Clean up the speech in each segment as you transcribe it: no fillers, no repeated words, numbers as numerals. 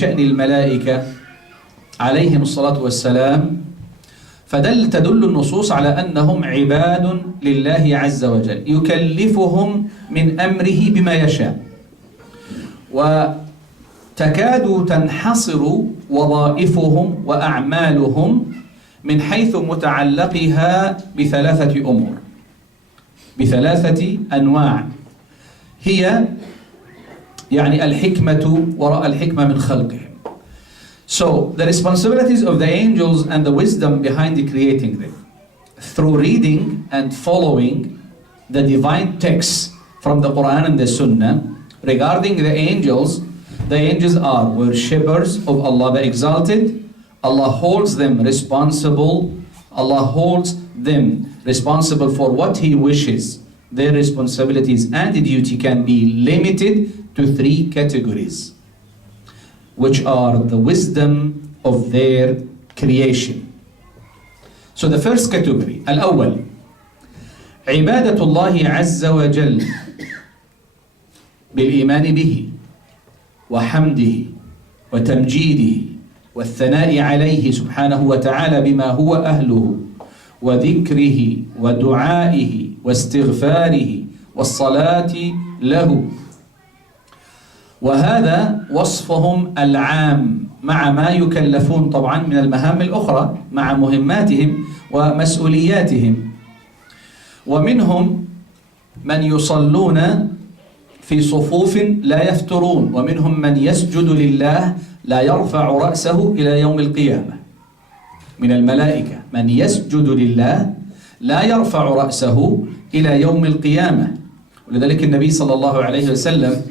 بشأن الملائكة عليهم الصلاة والسلام تدل النصوص على أنهم عباد لله عز وجل يكلفهم من أمره بما يشاء، وتكاد تنحصر وظائفهم وأعمالهم من حيث متعلقها بثلاثة أمور، بثلاثة أنواع، هي يعني الحكمة وراء الحكمة من خلقهم. So the responsibilities of the angels and the wisdom behind the creating them, through reading and following the divine texts from the Quran and the Sunnah regarding the angels are worshippers of Allah the Exalted. Allah holds them responsible. Allah holds them responsible for what He wishes. Their responsibilities and duty can be limited to three categories, which are the wisdom of their creation. So the first category, الأول عبادة الله عز وجل بالإيمان به وحمده وتمجيده والثناء عليه سبحانه وتعالى بما هو أهله وذكره ودعائه واستغفاره والصلاة له، وهذا وصفهم العام مع ما يكلفون طبعا من المهام الأخرى مع مهماتهم ومسؤولياتهم. ومنهم من يصلون في صفوف لا يفترون، ومنهم من يسجد لله لا يرفع رأسه إلى يوم القيامة. من الملائكة من يسجد لله لا يرفع رأسه إلى يوم القيامة. ولذلك النبي صلى الله عليه وسلم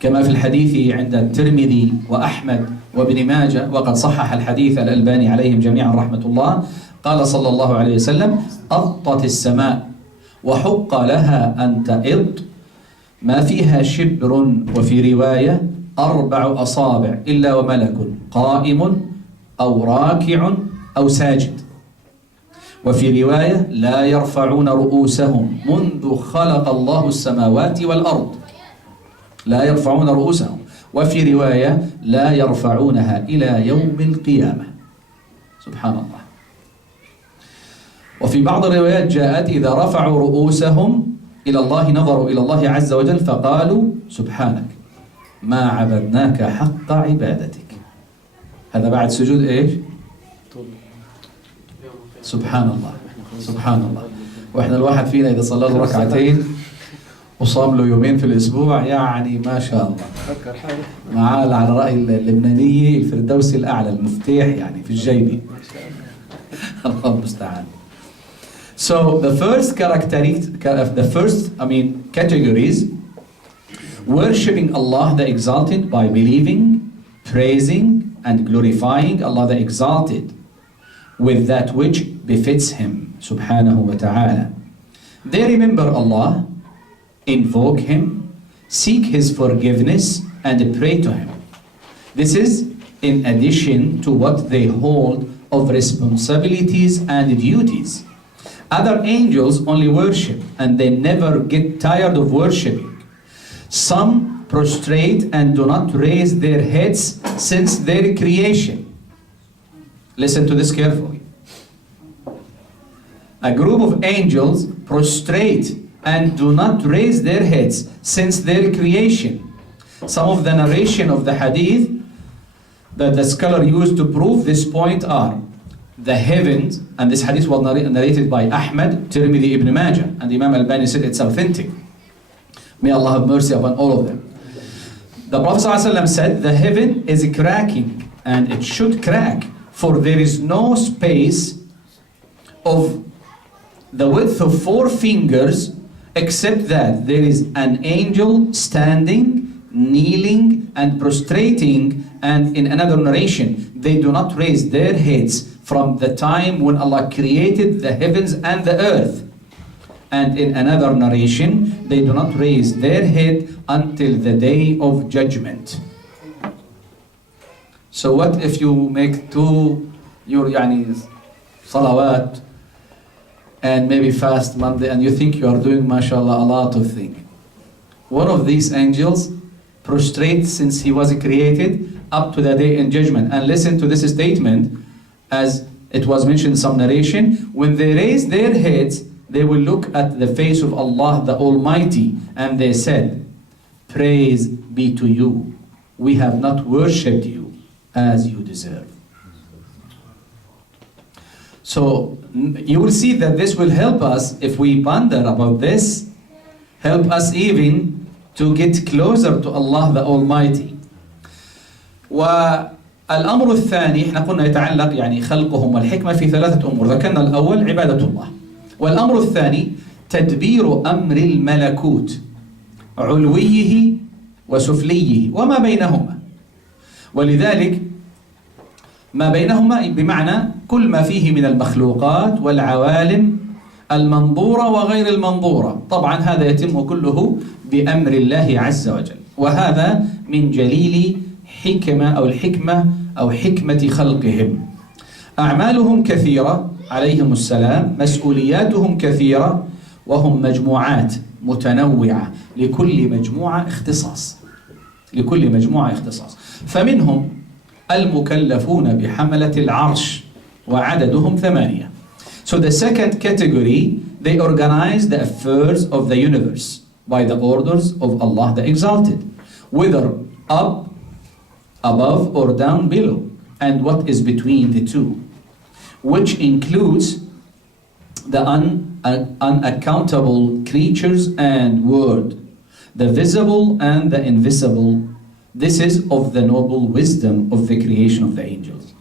كما في الحديث عند الترمذي وأحمد وابن ماجه، وقد صحح الحديث الألباني عليهم جميعا رحمة الله، قال صلى الله عليه وسلم: أطت السماء وحق لها أن تئط ما فيها شبر، وفي رواية 4 أصابع إلا وملك قائم أو راكع أو ساجد، وفي رواية لا يرفعون رؤوسهم منذ خلق الله السماوات والأرض، لا يرفعون رؤوسهم، وفي رواية لا يرفعونها إلى يوم القيامة. سبحان الله. وفي بعض الروايات جاءت إذا رفعوا رؤوسهم إلى الله نظروا إلى الله عز وجل فقالوا: سبحانك ما عبدناك حق عبادتك. هذا بعد سجود إيش؟ سبحان الله، سبحان الله. وإحنا الواحد فينا إذا صلى له ركعتين وصام له يومين في الأسبوع يعني ما شاء الله، معاه على رأي اللبنانية الفردوسي الأعلى، المفتاح يعني في الجيب. الله المستعان. So the first categories: worshipping Allah the Exalted by believing, praising, and glorifying Allah the Exalted with that which befits Him, subhanahu wa ta'ala. They remember Allah, invoke Him, seek His forgiveness, and pray to Him. This is in addition to what they hold of responsibilities and duties. Other angels only worship and they never get tired of worshiping. Some prostrate and do not raise their heads since their creation. Listen to this carefully. A group of angels prostrate and do not raise their heads since their creation. Some of the narration of the hadith that the scholar used to prove this point are the heavens, and this hadith was narrated by Ahmad, Tirmidhi, Ibn Majah, and Imam Al-Bani said it's authentic. May Allah have mercy upon all of them. The Prophet ﷺ said the heaven is cracking and it should crack, for there is no space of the width of 4 fingers except that there is an angel standing, kneeling, and prostrating, and in another narration they do not raise their heads from the time when Allah created the heavens and the earth, and in another narration they do not raise their head until the day of judgment. So what if you make 2 your salawat and maybe fast Monday and you think you are doing mashallah a lot of things? One of these angels prostrates since he was created up to the day in judgment. And listen to this statement, as it was mentioned in some narration. When they raise their heads, they will look at the face of Allah the Almighty, and they said, praise be to you. We have not worshipped you as you deserve. So you will see that this will help us, if we ponder about this, help us even to get closer to Allah the Almighty. والأمر الثاني احنا قلنا يتعلق يعني خلقهم والحكمة في ثلاثة أمور. ذكرنا الأول عبادة الله، والأمر الثاني تدبير أمر الملكوت علويه وسفليه وما بينهما. ولذلك ما بينهما بمعنى كل ما فيه من المخلوقات والعوالم المنظورة وغير المنظورة. طبعا هذا يتم كله بأمر الله عز وجل، وهذا من جليل الحكمة أو حكمة خلقهم. أعمالهم كثيرة عليهم السلام، مسؤولياتهم كثيرة، وهم مجموعات متنوعة، لكل مجموعة اختصاص. فمنهم المكلفون بحملة العرش وعددهم 8. So the second category, they organize the affairs of the universe by the orders of Allah the Exalted, whether up, above, or down below, and what is between the two, which includes the unaccountable creatures and world, the visible and the invisible. This is of the noble wisdom of the creation of the angels.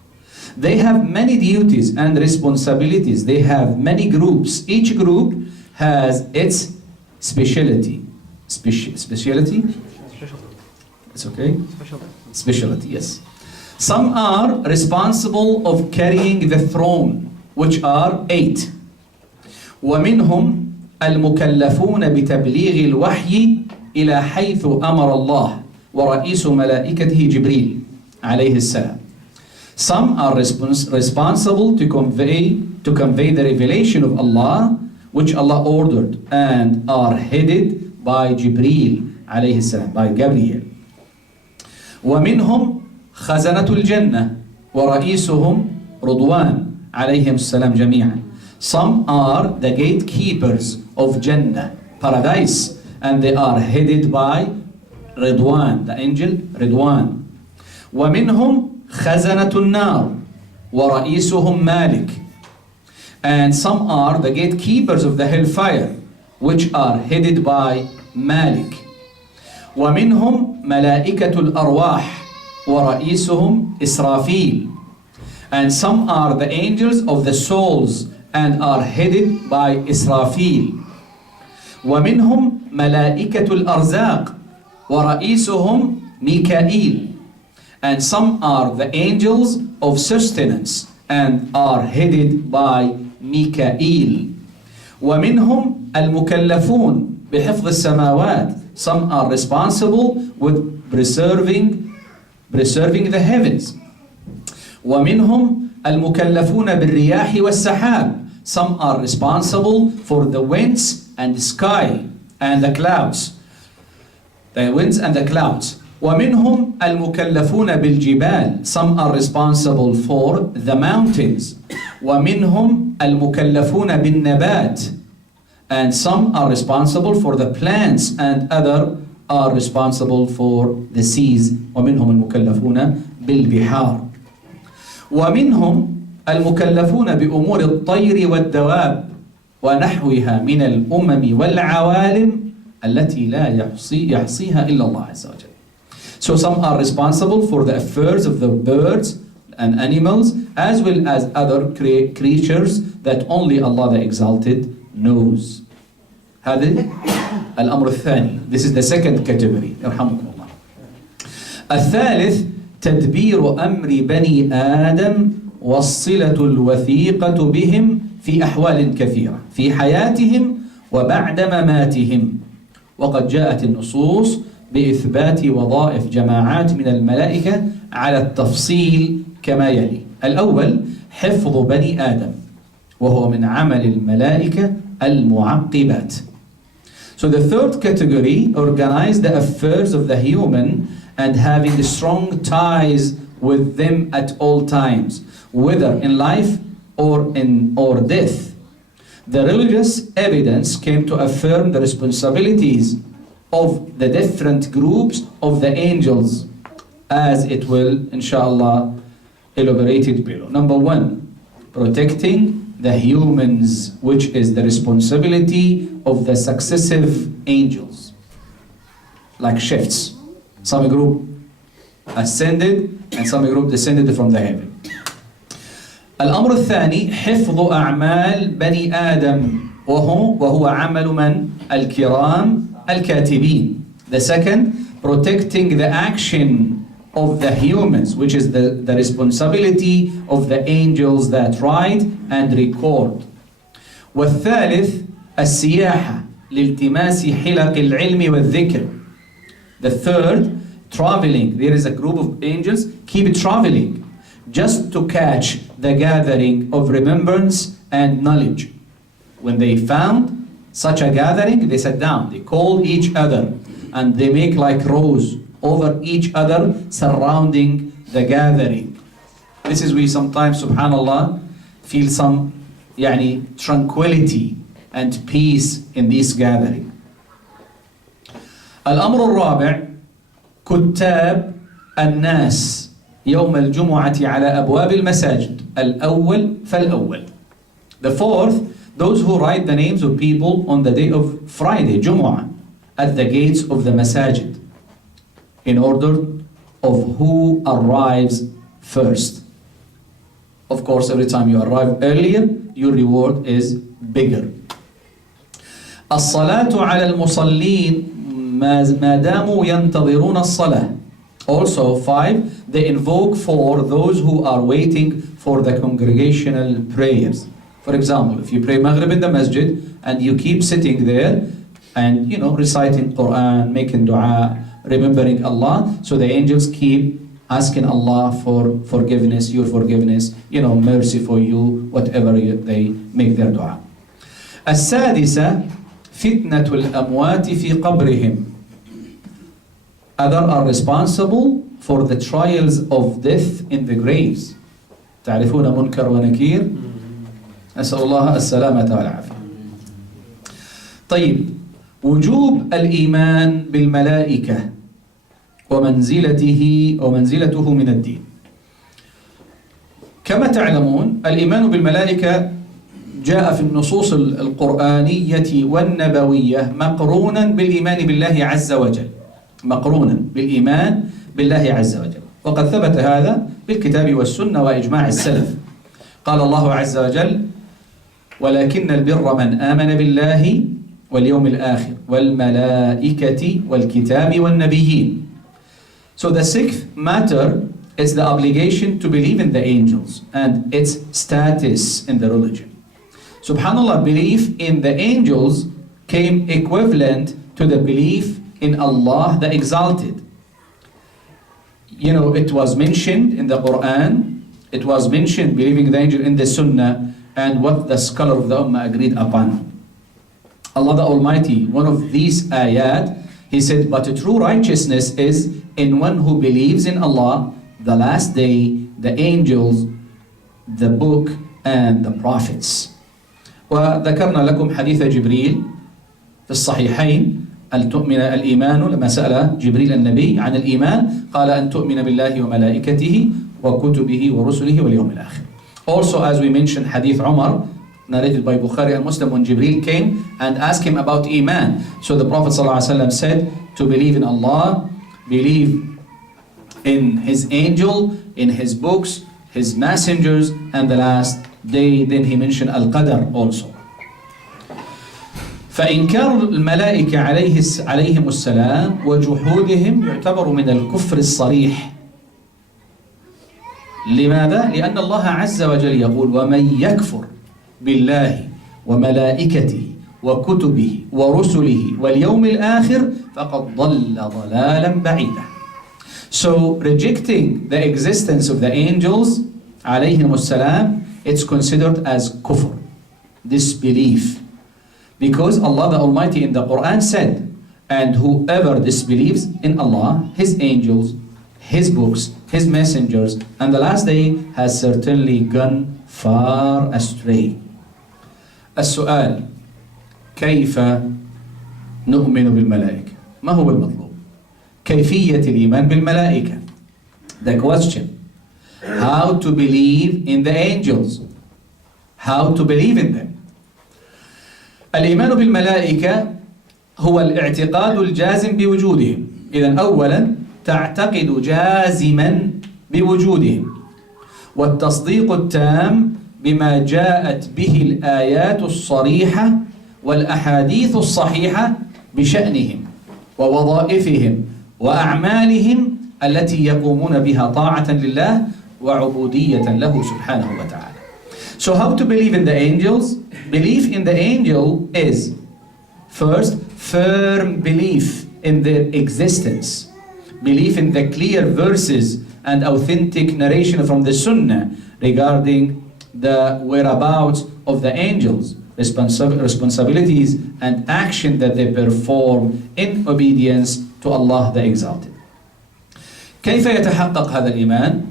They have many duties and responsibilities. They have many groups. Each group has its specialty. Specialty? It's okay? Specialty, yes. Some are responsible of carrying the throne, which are 8. ومنهم المكلفون بتبليغ الوحي إلى حيث أمر الله ورئيس ملائكته جبريل عليه السلام. Some are responsible to convey the revelation of Allah, which Allah ordered, and are headed by Jibreel عليه السلام, by Gabriel. ومنهم خزنة الجنة ورئيسهم رضوان عليهم السلام جميعا. Some are the gatekeepers of Jannah, paradise, and they are headed by Ridwan, the angel Ridwan. ومنهم خزنة النار ورئيسهم مالك. And some are the gatekeepers of the hellfire, which are headed by Malik. ومنهم ملائكة الأرواح ورئيسهم إسرافيل. And some are the angels of the souls and are headed by Israfil. ومنهم ملائكة الأرزاق ورئيسهم ميكائيل. And some are the angels of sustenance and are headed by Mikael. ومنهم المكلفون بحفظ السماوات. Some are responsible with preserving the heavens. ومنهم المكلفون بالرياح والسحاب. Some are responsible for the winds and the sky and the clouds. The winds and the clouds. ومنهم المكلفون بالجبال. Some are responsible for the mountains. ومنهم المكلفون بالنبات. And some are responsible for the plants, and other are responsible for the seas. ومنهم المكلفون بالبحار. ومنهم المكلفون بأمور الطير والدواب ونحوها من الأمم والعوالم التي لا يحصيها إلا الله عز وجل. So some are responsible for the affairs of the birds and animals, as well as other creatures that only Allah the Exalted knows. هذا الأمر الثاني. This is the second category. يرحمكم الله. الثالث تدبير أمر بني آدم والصلة الوثيقة بهم في أحوال كثيرة في حياتهم وبعد مماتهم. وقد جاءت النصوص بإثبات وظائف جماعات من الملائكة على التفصيل كما يلي. الأول حفظ بني آدم، وهو من عمل الملائكة المعقبات. So the third category organize the affairs of the human and having strong ties with them at all times, whether in life or death. The religious evidence came to affirm the responsibilities of the different groups of the angels, as it will, inshallah, elaborated below. Number one, protecting the humans, which is the responsibility of the successive angels, like shifts. Some group ascended and some group descended from the heaven. الأمر الثاني حفظ أعمال بني آدم وهو عمل من؟ الكرام الكاتبين. The second, protecting the action of the humans, which is the responsibility of the angels that write and record. والثالث السياحة لالتماس حلق العلم والذكر. The third, traveling. There is a group of angels, keep traveling, just to catch the gathering of remembrance and knowledge. When they found such a gathering, they sat down, they called each other, and they make like rows over each other surrounding the gathering. This is we sometimes, subhanallah, feel some tranquility and peace in this gathering. الأمر الرابع كتاب الناس يوم الجمعة على أبواب المساجد الأول فالأول. The fourth, those who write the names of people on the day of Friday, Jumu'ah, at the gates of the masajid, in order of who arrives first. Of course, every time you arrive earlier, your reward is bigger. الصلاة على المصلين ما داموا ينتظرون الصلاة. Also, 5, they invoke for those who are waiting for the congregational prayers. For example, if you pray Maghrib in the masjid and you keep sitting there and reciting Quran, making dua, remembering Allah, so the angels keep asking Allah for forgiveness, your forgiveness, mercy for you, whatever they make their dua. السادسة فتنة الأموات في قبرهم. Other are responsible for the trials of death in the graves. تعرفون منكر ونكير. نسأل الله السلامة والعافية. طيب، وجوب الإيمان بالملائكة ومنزلته من الدين. كما تعلمون الإيمان بالملائكة جاء في النصوص القرآنية والنبوية مقرونا بالإيمان بالله عز وجل. مقرونا بالإيمان بالله عز وجل، وقد ثبت هذا بالكتاب والسنة وإجماع السلف. قال الله عز وجل: ولكن البر من آمن بالله واليوم الآخر والملائكة والكتاب والنبيين. So the sixth matter is the obligation to believe in the angels and its status in the religion. Subhanallah, belief in the angels came equivalent to the belief in Allah the Exalted. It was mentioned in the Quran, it was mentioned believing the angel in the Sunnah, and what the scholar of the Ummah agreed upon. Allah the Almighty, one of these ayat, He said, but true righteousness is in one who believes in Allah, the last day, the angels, the book, and the prophets. وذكرنا لكم حديث جبريل في الصحيحين أن تؤمن الإيمان، لما سأل جبريل النبي عن الإيمان قال أن تؤمن بالله وملائكته وكتبه ورسله واليوم الآخر. Also, as we mentioned, hadith Umar, narrated by Bukhari and Muslim, when Jibreel came and asked him about Iman. So the Prophet ﷺ said to believe in Allah, believe in His angel, in His books, His messengers, and the last day. Then he mentioned Al-Qadr also. فإنكار الملائكة عليهم السلام وجحودهم يعتبر من الكفر الصريح. لماذا؟ لأن الله عز وجل يقول: ومن يكفر بالله وملائكته وكتبه ورسله واليوم الآخر فقد ضل ضلالا بعيدا. So rejecting the existence of the angels عليهم السلام, it's considered as kufr, disbelief. Because Allah the Almighty in the Quran said, And whoever disbelieves in Allah, His angels, His books, His messengers, and the last day has certainly gone far astray. السؤال: كيف نؤمن بالملائكة؟ ما هو المطلوب؟ كيفية الإيمان بالملائكة. The question: how to believe in the angels? How to believe in them? الإيمان بالملائكة هو الاعتقاد الجازم بوجودهم. إذن أولا تعتقد جازما بوجودهم، والتصديق التام بما جاءت به الآيات الصريحة والأحاديث الصحيحة بشأنهم ووظائفهم وأعمالهم التي يقومون بها طاعة لله وعبودية له سبحانه وتعالى. So how to believe in the angels? Belief in the angel is first firm belief in their existence, belief in the clear verses and authentic narration from the Sunnah regarding the whereabouts of the angels, responsibilities and action that they perform in obedience to Allah the Exalted. كيف يتحقق هذا الإيمان؟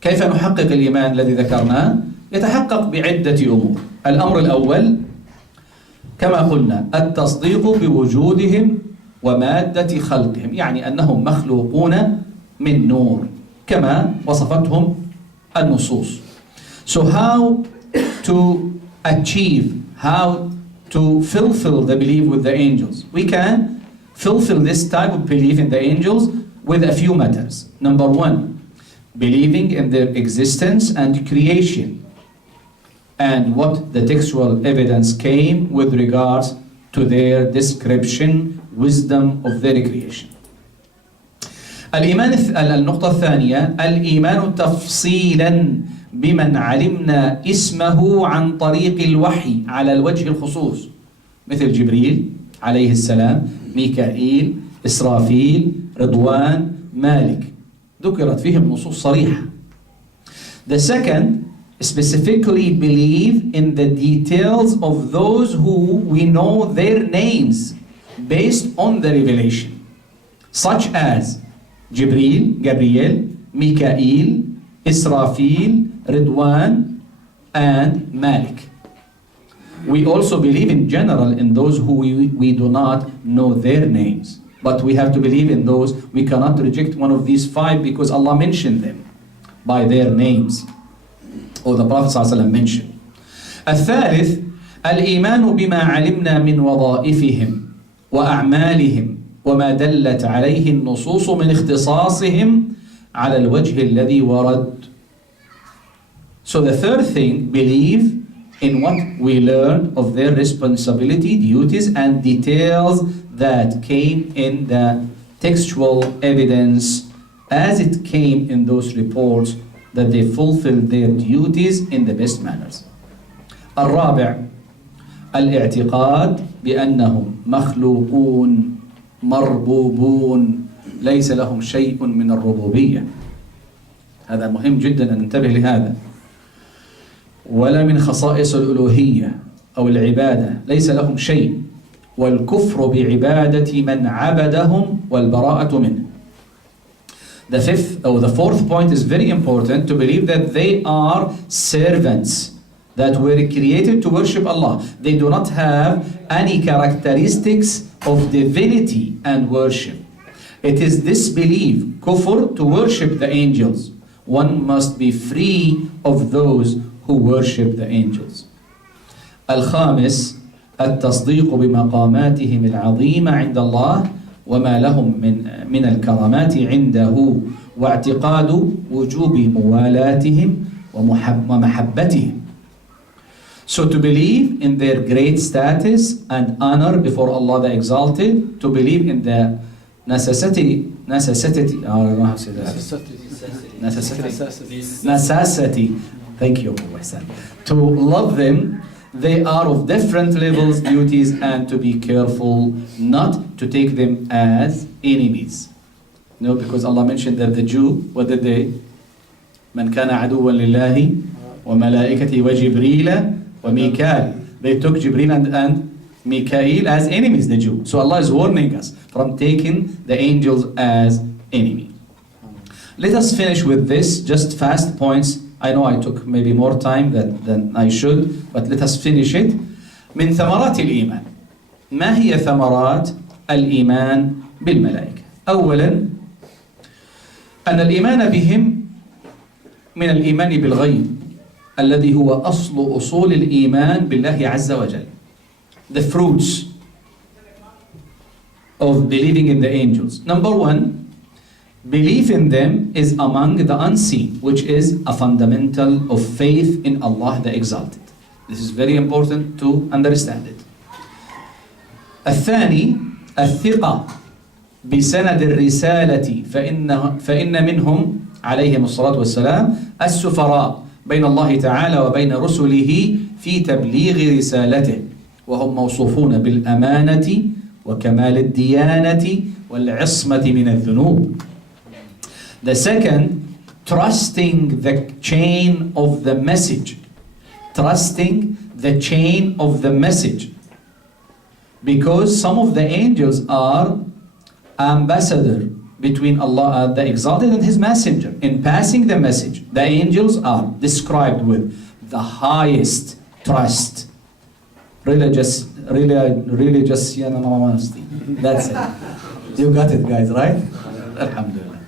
كيف نحقق الإيمان الذي ذكرناه؟ يتحقق بعدة أمور. الأمر الأول كما قلنا التصديق بوجودهم ومادة خلقهم، يعني أنهم مخلوقون من نور كما وصفتهم النصوص. So how to achieve, how to fulfill the belief with the angels? We can fulfill this type of belief in the angels with a few matters. Number one, believing in their existence and creation and what the textual evidence came with regards to their description, wisdom of their creation. النقطة الثانية الإيمان تفصيلا بمن علمنا اسمه عن طريق الوحي على الوجه الخصوص، مثل جبريل عليه السلام، ميكائيل، إسرافيل، رضوان، مالك، ذكرت فيهم نصوص صريحة. The second, specifically believe in the details of those who we know their names based on the revelation, such as Jibreel, Gabriel, Mikael, Israfil, Ridwan, and Malik. We also believe in general in those who we do not know their names, but we have to believe in those. We cannot reject one of these five because Allah mentioned them by their names, or the Prophet ﷺ mentioned. الثالث الإيمان بما علمنا من وظائفهم وأعمالهم وما دلت عليه النصوص من اختصاصهم على الوجه الذي ورد. So the third thing, believe in what we learned of their responsibility, duties, and details that came in the textual evidence as it came in those reports, that they fulfilled their duties in the best manners. الرابع الاعتقاد بأنهم مخلوقون مربوبون ليس لهم شيء من الربوبية. هذا مهم جدا أن ننتبه لهذا. ولا من خصائص الألوهية أو العبادة، ليس لهم شيء، والكفر بعبادة من عبدهم والبراءة منه. The fourth point is very important, to believe that they are servants that were created to worship Allah. They do not have any characteristics of divinity and worship. It is this belief, kufr, to worship the angels. One must be free of those who worship the angels. الخامس التصديق بمقاماتهم العظيمة عند الله وما لهم من الكرامات عنده واعتقاد وجوب موالاتهم ومحبتهم. So to believe in their great status and honor before Allah the Exalted, to believe in the necessity, thank you, to love them. They are of different levels, duties, and to be careful not to take them as enemies. No, because Allah mentioned that the Jew, what did they? من كان عدوا لله وملائكته وجبريل وميكال. They took Jibreel and Mikael as enemies, the Jew. So Allah is warning us. from taking the angels as enemy. Let us finish with this, just fast points. I know I took maybe more time than I should, but let us finish it. من ثمرات الإيمان. ما هي ثمرات الإيمان بالملائكة؟ أولا أن الإيمان بهم من الإيمان بالغيب الذي هو أصول الإيمان بالله عز وجل. The fruits of believing in the angels. Number one, belief in them is among the unseen, which is a fundamental of faith in Allah the Exalted. This is very important to understand it. الثاني الثقة بسند الرسالة فإن منهم عليهم الصلاة والسلام السفراء بين الله تعالى وبين رسله في تبليغ رسالته وهم موصوفون بالأمانة وكمال الديانة والعصمة من الذنوب. The second, trusting the chain of the message. Trusting the chain of the message. Because some of the angels are ambassador between Allah the Exalted and His Messenger. In passing the message, the angels are described with the highest trust. Religious honesty. That's it. You got it, guys, right? Alhamdulillah.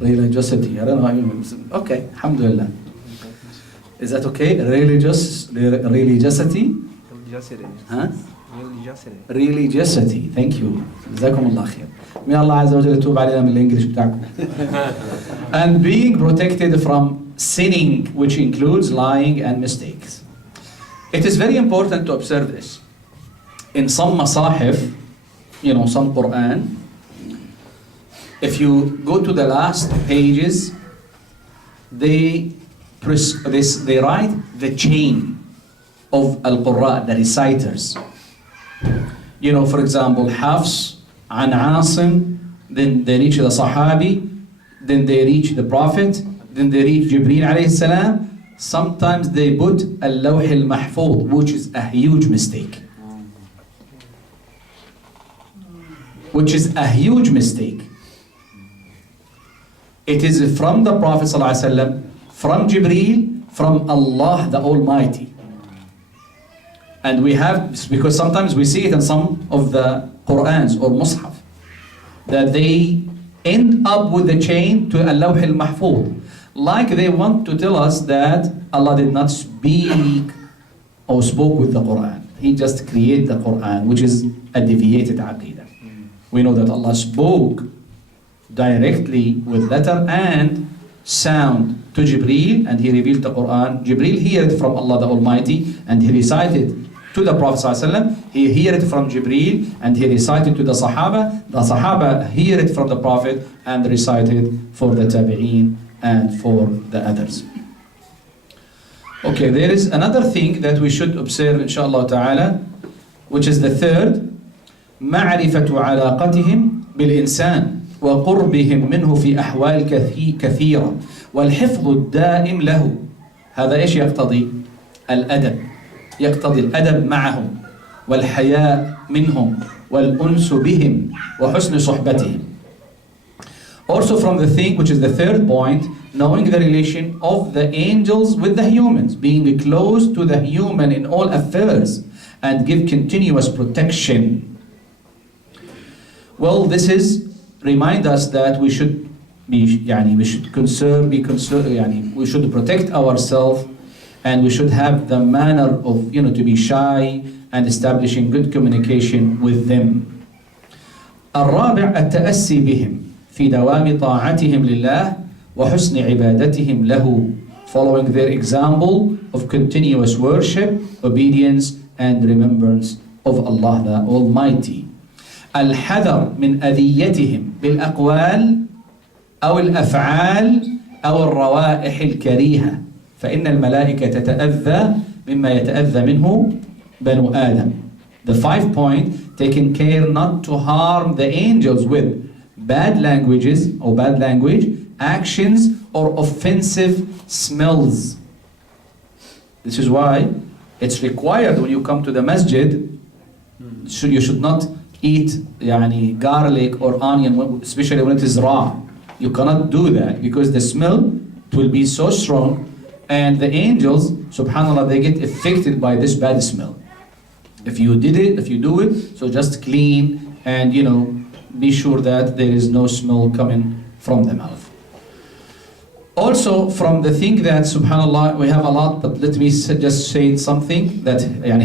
Religiosity. I don't know how you okay, alhamdulillah. Is that okay? Religiosity? Huh? Religiosity. Thank you. جزاكم الله خير. May Allah Azza wa Jalla يتوب علينا من الإنجليش بتاعكم. And being protected from sinning, which includes lying and mistakes. It is very important to observe this. In some masahif, some Quran, if you go to the last pages, they write the chain of Al-Qurra, the reciters. For example, Hafs, An Asim, then they reach the Sahabi, then they reach the Prophet, then they reach Jibreel alayhi salam. Sometimes they put Al-Lawh al-Mahfuz, which is a huge mistake. Which is a huge mistake. It is from the Prophet ﷺ, from Jibreel, from Allah the Almighty. And we have, because sometimes we see it in some of the Qur'ans or Mus'haf, that they end up with the chain to Al-Lawh al-Mahfuz. Like they want to tell us that Allah did not speak or spoke with the Quran. He just created the Quran, which is a deviated aqidah. We know that Allah spoke directly with letter and sound to Jibreel, and He revealed the Quran. Jibreel heard it from Allah the Almighty, and he recited to the Prophet ﷺ. He heard it from Jibreel, and he recited to the Sahaba. The Sahaba heard it from the Prophet and recited for the Tabi'een and for the others. Okay, there is another thing that we should observe inshallah ta'ala, which is the third, معرفة علاقتهم بالإنسان وقربهم منه في أحوال كثيرة والحفظ الدائم له. هذا إيش يقتضي؟ الأدب. يقتضي الأدب معهم والحياء منهم والأنس بهم وحسن صحبتهم. Also from the thing, which is the third point, knowing the relation of the angels with the humans, being close to the human in all affairs and give continuous protection. Well, this is remind us that we should be, we should we should protect ourselves, and we should have the manner of, to be shy and establishing good communication with them. الرابع التأسي بهم في دوام طاعتهم لله وحسن عبادتهم له, following their example of continuous worship, obedience and remembrance of Allah the Almighty. الحذر من أذيتهم بالأقوال أو الأفعال أو الروائح الكريهة فإن الملائكة تتأذى مما يتأذى منه بنو آدم. The 5 point, taking care not to harm the angels with bad languages or bad language, actions or offensive smells. This is why it's required when you come to the masjid, you should not eat يعني garlic or onion, especially when it is raw. You cannot do that because the smell it will be so strong, and the angels, subhanallah, they get affected by this bad smell. If you do it, so just clean and be sure that there is no smell coming from the mouth. Also, from the thing that, subhanallah, we have a lot, but let me just say something that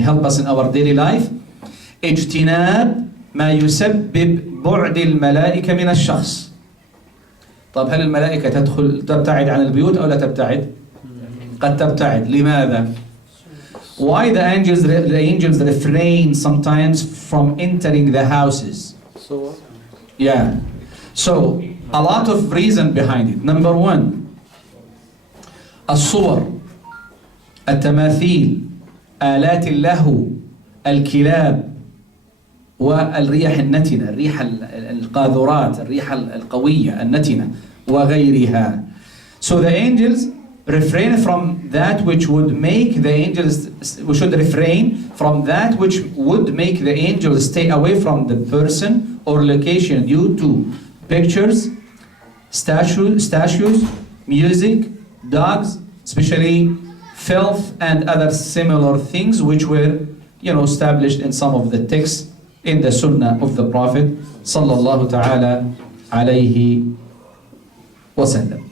help us in our daily life. اجتناب ما يسبب بعد الملائكة من الشخص. طب هل الملائكة تبتعد عن البيوت أو لا تبتعد؟ قد تبتعد. لماذا؟ Why the angels refrain sometimes from entering the houses? So what? Yeah. So a lot of reason behind it. Number one, الصور، التماثيل، آلات اللهو، الكلاب، والريح النتنة، الريح القاذورات، الريح القوية النتنة وغيرها. So the angels refrain from that which would make the angels, we should refrain from that which would make the angels stay away from the person or location due to pictures, statues, music, dogs, especially filth and other similar things which were established in some of the texts in the Sunnah of the Prophet sallallahu ta'ala alayhi wasallam.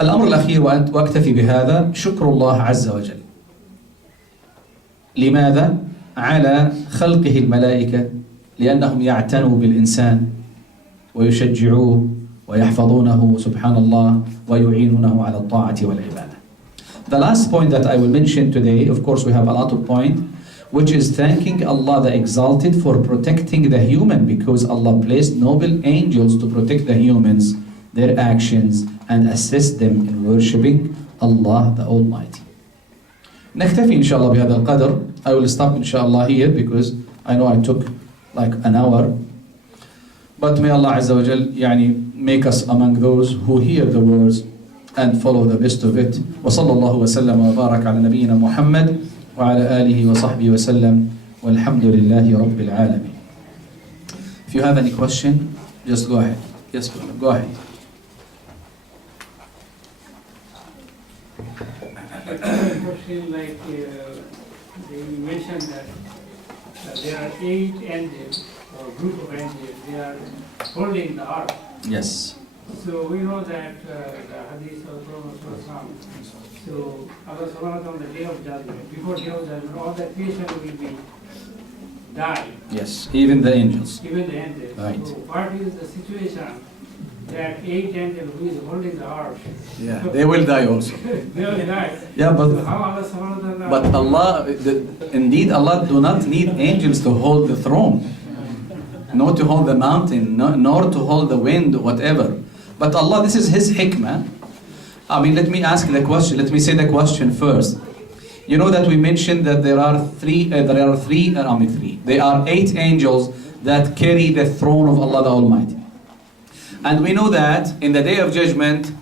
الأمر الأخير وأكتفي بهذا، شكر الله عز وجل. لماذا؟ على خلقه الملائكة، لأنهم يعتنوا بالإنسان ويشجعوه ويحفظونه سبحان الله ويعينونه على الطاعة والعبادة. The last point that I will mention today, of course we have a lot of points, which is thanking Allah the Exalted for protecting the human, because Allah placed noble angels to protect the humans, their actions, and assist them in worshipping Allah the Almighty. نكتفي إن شاء الله بهذا القدر. I will stop إن شاء الله here because I know I took like an hour. But may Allah Azza wa Jal make us among those who hear the words and follow the best of it. وصلى الله وسلم وبارك على نبينا محمد وعلى آله وصحبه وسلم والحمد لله رب العالمين. If you have any question, just go ahead. Yes, go ahead. Question like they mentioned that there are 8 angels or group of angels, they are holding the ark. Yes. So we know that the hadith of Prophet. So Allah subhanahu wa ta'ala on the day of judgment, before day of judgment, all the creation will be die. Yes, even the angels. Even the angels. Right. So what is the situation that 8 angels who is holding the ark? Yeah, they will die also. They will die. Yeah, but So how Allah subhanahu wa ta'ala? Allah, indeed Allah do not need angels to hold the throne, nor to hold the mountain, nor to hold the wind, whatever. But Allah, this is His hikmah. I mean, let me ask the question. Let me say the question first. You know that we mentioned that there are 8 angels that carry the throne of Allah the Almighty. And we know that in the day of judgment,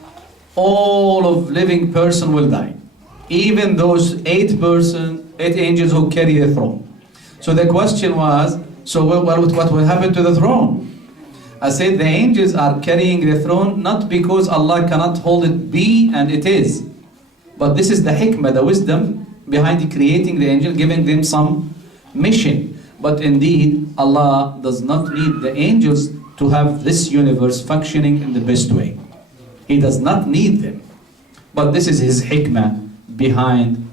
all of living person will die. Even those 8 angels who carry the throne. So the question was, so what will happen to the throne? I said the angels are carrying the throne not because Allah cannot hold it be, and it is. But this is the hikmah, the wisdom behind creating the angel, giving them some mission. But indeed, Allah does not need the angels to have this universe functioning in the best way. He does not need them. But this is His hikmah behind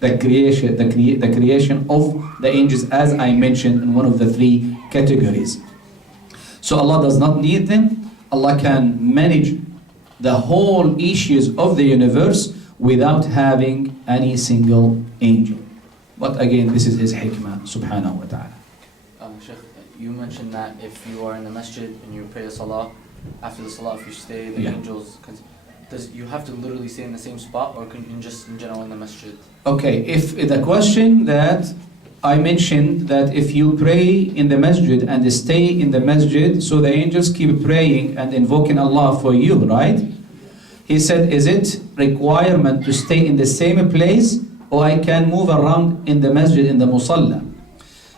the creation, the creation of the angels, as I mentioned in one of the 3 categories. So Allah does not need them. Allah can manage the whole issues of the universe without having any single angel. But again, this is His hikmah, subhanahu wa ta'ala. Sheikh, you mentioned that if you are in the masjid and you pray a salah, after the salah, if you stay, the angels, does you have to literally stay in the same spot, or can you just in general in the masjid? Okay, if the question that I mentioned that if you pray in the masjid and stay in the masjid, so the angels keep praying and invoking Allah for you, right? He said, is it requirement to stay in the same place, or I can move around in the masjid, in the musalla?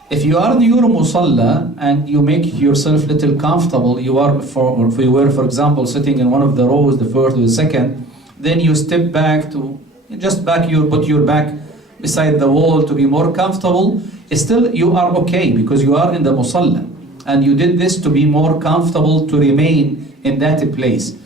If you are in your musalla and you make yourself little comfortable, you are if you were, for example, sitting in one of the rows, the first or the second, then you step back to put your back beside the wall to be more comfortable. Still, you are okay because you are in the musalla, and you did this to be more comfortable to remain in that place.